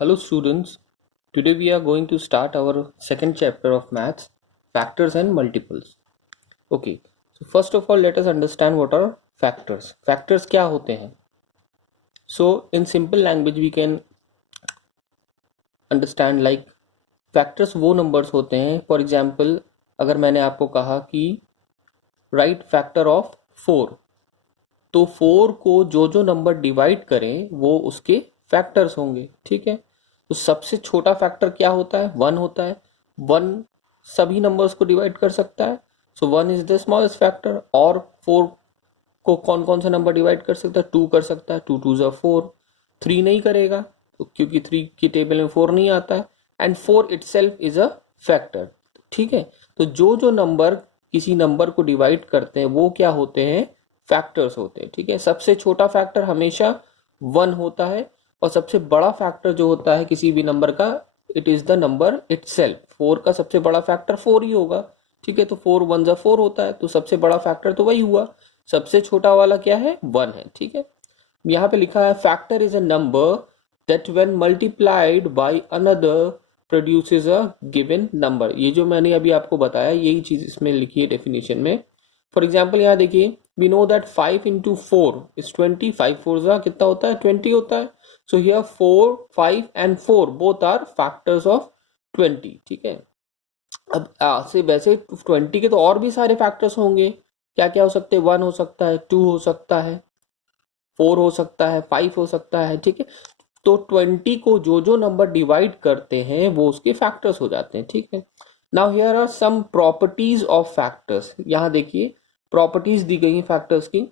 Hello students, today we are going to start our second chapter of maths, factors and multiples. Okay, so first of all let us understand what are factors. Factors क्या होते हैं? So in simple language we can understand like factors वो numbers होते हैं. For example, अगर मैंने आपको कहा कि write factor of 4, तो 4 को जो नंबर डिवाइड करें वो उसके फैक्टर्स होंगे. ठीक है, तो सबसे छोटा फैक्टर क्या होता है? 1 होता है. 1 सभी नंबर्स को डिवाइड कर सकता है, सो 1 इज द स्मॉलेस्ट फैक्टर. और 4 को कौन कौन सा नंबर डिवाइड कर सकता है? 2 कर सकता है. 2 2 ज़ा 4. 3 नहीं करेगा तो क्योंकि 3 की टेबल में 4 नहीं आता है. And 4 itself is a factor. ठीक है, तो जो नंबर किसी नंबर को डिवाइड करते हैं वो क्या होते हैं? फैक्टर्स होते हैं. ठीक है, सबसे छोटा फैक्टर हमेशा 1 होता है और सबसे बड़ा फैक्टर जो होता है किसी भी नंबर का, it is the number itself. 4 का सबसे बड़ा फैक्टर 4 ही होगा. ठीक है, तो 4 1 ज़ा 4 होता है, तो सबसे बड़ा फैक्टर तो वही हुआ. सबसे छोटा वाला क्या है? 1 है. ठीक है, यहाँ पे लिखा है factor is a number that when multiplied by another produces a given number. ये जो मैंने अभी आपको बताया यही चीज इसमें लिखी है डेफिनेशन में. फॉर एग्जाम्पल यहाँ देखिए, we know that 5 into 4 is 20. 5 4 ज़ा कितना होता है? 20 होता है. So here 4 5 and 4 both are factors of 20. ठीक है, अब से वैसे 20 के तो और भी सारे फैक्टर्स होंगे. क्या क्या हो सकते हैं? 1 हो सकता है, 2 हो सकता है, 4 हो सकता है, 5 हो सकता है. ठीक है, तो 20 को जो नंबर डिवाइड करते हैं वो उसके फैक्टर्स हो जाते हैं. ठीक है, now here are some properties of factors. यहां देखिए प्रॉपर्टीज दी गई हैं फैक्टर्स की.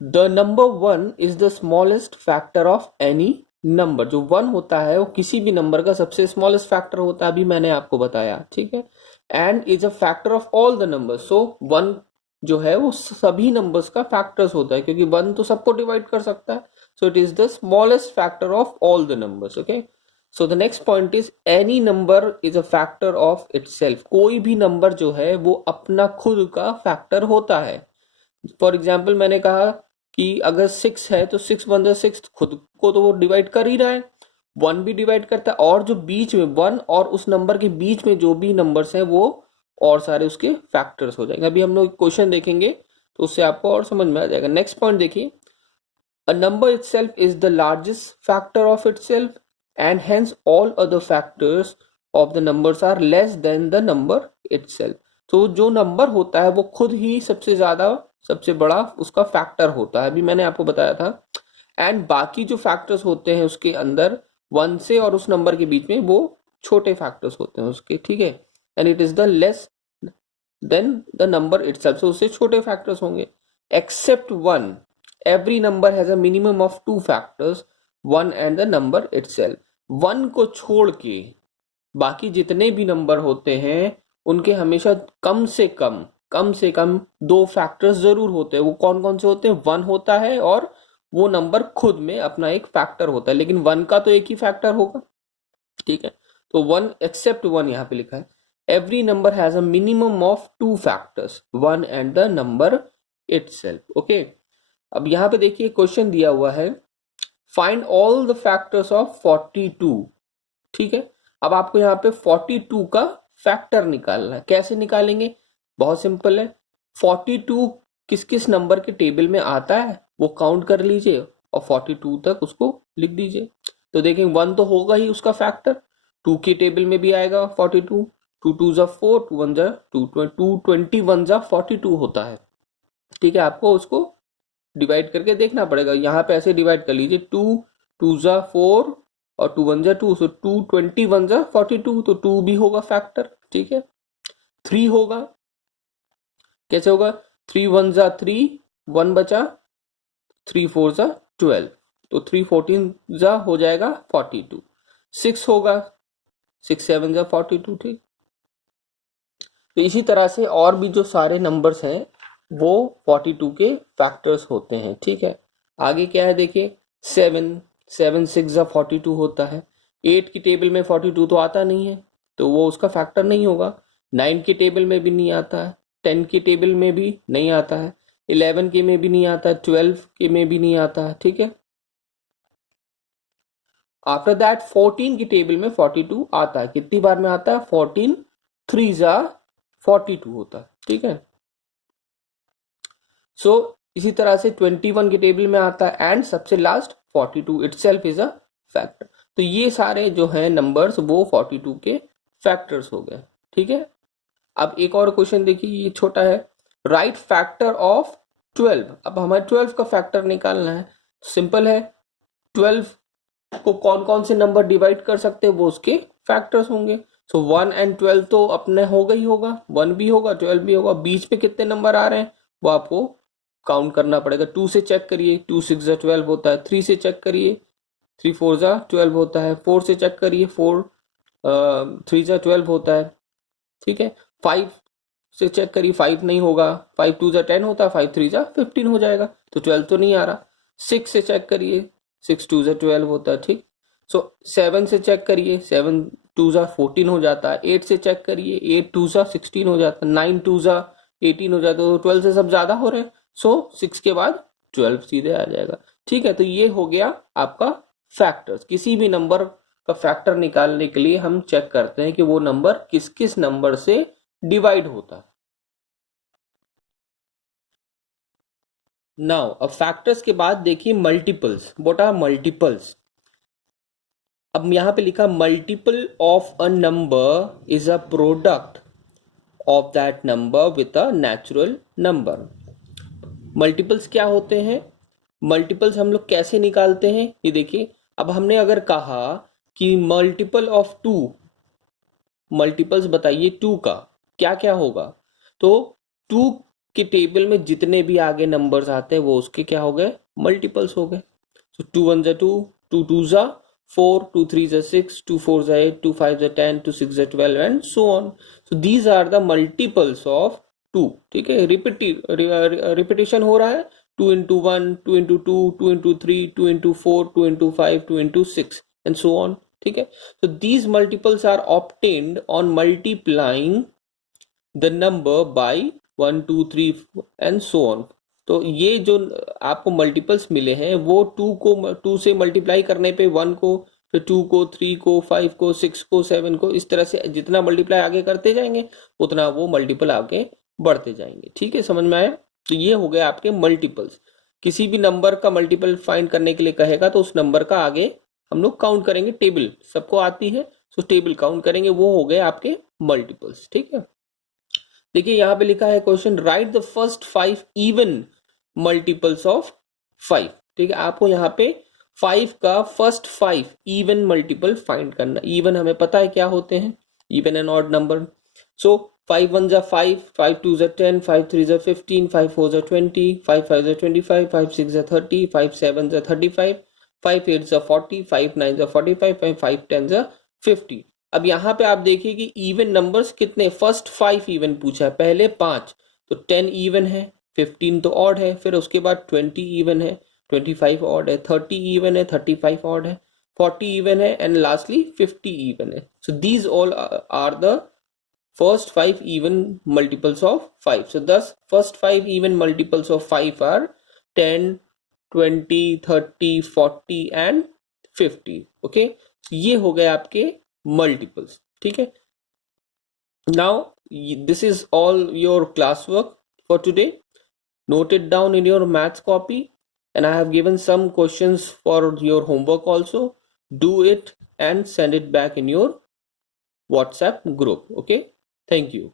The number 1 is the smallest factor of any number. जो 1 होता है वो किसी भी नंबर का सबसे स्मॉलेस्ट फैक्टर होता है, अभी मैंने आपको बताया. ठीक है, and is a factor of all the number. So 1 जो है वो सभी नंबर्स का फैक्टर्स होता है क्योंकि 1 तो सबको डिवाइड कर सकता है. So it is the smallest factor of all the numbers. Okay, so the next point is any number is a factor of itself. कोई भी नंबर जो है वो अपना खुद का फैक्टर होता है. फॉर एग्जाम्पल मैंने कहा कि अगर 6 है तो 6 1 6, खुद को तो वो डिवाइड कर ही रहा है. 1 भी डिवाइड करता है और जो बीच में 1 और उस नंबर के बीच में जो भी नंबर्स हैं वो और सारे उसके फैक्टर्स हो जाएंगे. अभी हम लोग क्वेश्चन देखेंगे तो उससे आपको और समझ में आ जाएगा. नेक्स्ट पॉइंट देखिए, a number itself is the largest factor of itself and hence all other factors of the numbers are less than the number itself. तो जो नंबर होता है वो खुद ही सबसे ज्यादा सबसे बड़ा उसका फैक्टर होता है, अभी मैंने आपको बताया था. एंड बाकी जो फैक्टर्स होते हैं उसके अंदर 1 से और उस नंबर के बीच में वो छोटे फैक्टर्स होते हैं उसके. ठीक है, and it is the less than the number itself. So उससे छोटे फैक्टर्स होंगे. Except 1, every number has a minimum of 2 factors, 1 and the number itself. 1 को छोड़ के बाकी जितने भी नंबर होते हैं उनके हमेशा कम से कम 2 फैक्टर्स जरूर होते हैं. वो कौन कौन से होते हैं? 1 होता है और वो नंबर खुद में अपना एक फैक्टर होता है, लेकिन 1 का तो एक ही फैक्टर होगा. ठीक है, तो 1 एक्सेप्ट 1 यहाँ पे लिखा है. Every number has a minimum of 2 factors, 1 and the number itself. Okay, अब यहाँ पे देखिए क्वेश्चन दिया हुआ है, find all the factors of 42. ठीक है, अब आपको यहाँ पे 42 का फैक्टर निकालना है. कैसे निकालेंगे? बहुत सिंपल है. 42 किस किस नंबर के टेबल में आता है वो काउंट कर लीजिए और 42 तक उसको लिख दीजिए. तो देखेंगे 1 तो होगा ही उसका फैक्टर, 2 की टेबल में भी आएगा 42. 2 2 ज़ा 4, 2 1 ज़ा 2, 21 ज़ा 42 होता है. ठीक है, आपको उसको डिवाइड करके देखना पड़ेगा. यहाँ पे ऐसे डिवाइड कर लीजिए, 2 2 ज़ा 4 और 2 1 ज़ा 2, सो 2 21 ज़ा 42, तो 2 भी होगा फैक्टर. ठीक है, 3 होगा. कैसे होगा? 3 1 ज़ा 3, 1 बचा, 3 4 ज़ा 12, तो 3 14 ज़ा हो जाएगा 42. 6 होगा, 6 7 ज़ा 42. ठीक, तो इसी तरह से और भी जो सारे नंबर्स हैं वो 42 के फैक्टर्स होते हैं. ठीक है, आगे क्या है देखिए, 7 7 6 ज़ा 42 होता है. 8 की टेबल में 42 तो आता नहीं है तो वो उसका फैक्टर नहीं होगा. 9 की टेबल में भी नहीं आता है, 10 की टेबल में भी नहीं आता है, 11 के में भी नहीं आता है, 12 के में भी नहीं आता है. ठीक है, आफ्टर दैट 14 की टेबल में 42 आता है। कितनी बार में आता है? 14 3 जा 42 होता है, ठीक है। सो इसी तरह से 21 की टेबल में आता है एंड सबसे last 42 itself is a factor. तो ये सारे जो है नंबर्स वो 42 के फैक्टर्स हो गए, ठीक है। अब एक और क्वेश्चन देखिए, ये छोटा है। Right factor of 12। अब हमें 12 का फैक्टर निकालना है। सिंपल है, 12 को कौन कौन से नंबर डिवाइड कर सकते हैं वो उसके फैक्टर्स होंगे। सो 1 एंड 12 तो अपने होगा ही होगा, 1 भी होगा 12 भी होगा। बीच पे कितने नंबर आ रहे हैं वो आपको काउंट करना पड़ेगा। 2 से चेक करिए, 2 6 जा 12 होता है। 3 से चेक करिए, 3 4 जा 12 होता है। 4 से चेक करिए, 4 3 जा 12 होता है, ठीक है। 5 से चेक करिए, 5 नहीं होगा। 5 2 जा 10 होता है, 5 3 जा 15 हो जाएगा, तो 12 तो नहीं आ रहा। 6 से चेक करिए, 6 2 जा 12 होता है, ठीक। सो 7 से चेक करिए, 7 2 जा 14 हो जाता है। 8 से चेक करिए, 8 2 जा 16 हो जाता है। 9 2 जा 18 हो जाता है। तो 12 से सब ज्यादा हो रहे हैं, सो 6 के बाद 12 सीधे आ जाएगा, ठीक है। तो ये हो गया आपका फैक्टर्स। किसी भी नंबर का फैक्टर निकालने के लिए हम चेक करते हैं कि वो नंबर किस किस नंबर से डिवाइड होता है। नाउ अब फैक्टर्स के बाद देखिए मल्टीपल्स। What are multiples? अब यहां पे लिखा multiple of a number is a product of that number with a natural number. Multiples क्या होते हैं? मल्टीपल्स हम लोग कैसे निकालते हैं ये देखिए। अब हमने अगर कहा कि मल्टीपल ऑफ 2, मल्टीपल्स बताइए 2 का, क्या क्या होगा? तो 2 के टेबल में जितने भी आगे नंबर्स आते हैं वो उसके क्या हो गए? मल्टीपल्स हो गए। So 2 1 जा 2, 2 2 जा 4, 2 3 जा 6, 2 4 जा 8, 2 5 जा 10, 2 6 जा 12 and so on. So these are the multiples of 2, ठीक है। रिपीटेशन हो रहा है। 2 into 1, 2 into 2, 2 into 3, 2 into 4, 2 into 5, 2 into 6 and so on, ठीक है। So these multiples are obtained on multiplying the number by 1 2 3 and so on. तो ये जो आपको मल्टीपल्स मिले हैं वो 2 से मल्टीप्लाई करने पे 1 को, फिर 2 को, 3 को, 5 को, 6 को, 7 को, इस तरह से जितना मल्टीप्लाई आगे करते जाएंगे उतना वो मल्टीपल आगे बढ़ते जाएंगे, ठीक है। समझ में आया? तो ये हो गए आपके मल्टीपल्स। किसी भी नंबर का मल्टीपल फाइंड करने के लिए कहेगा तो उस नंबर का आगे हम लोग काउंट करेंगे। टेबल सबको आती है, तो टेबल काउंट करेंगे, वो हो गए आपके मल्टीपल्स, ठीक है। देखिए यहां पे लिखा है question, right the first 5 even multiples of 5, ठीक है। आपको यहाँ पे 5 का फर्स्ट 5 इवन मल्टीपल फाइंड करना। इवन हमें पता है क्या होते हैं, इवन एंड ऑड नंबर। सो 5 1 जा 5, 5 2 जा 10, 5 3 जा 15, 5 4 जा 20, 5 5 जा 25, 5 6 जा 30, 5 7 जा 35, 5 8 जा 40, 5 9 जा 45, 5 10 जा 50। अब यहां पे आप देखिए कि इवन नंबर्स कितने, फर्स्ट 5 इवन पूछा है, पहले 5, तो 10 इवन है, 15 तो ऑड है, फिर उसके बाद 20 इवन है, 25 ऑड है, 30 इवन है, 35 ऑड है, 40 इवन है एंड लास्टली 50 इवन है। So these all are the first 5 even multiples of 5. So thus first 5 even multiples of 5 are 10, 20, 30, 40 and 50. Okay, ये हो गए आपके multiples, ठीक है। Now this is all your classwork for today. Note it down in your maths copy, and I have given some questions for your homework also. Do it and send it back in your WhatsApp group. Okay, thank you.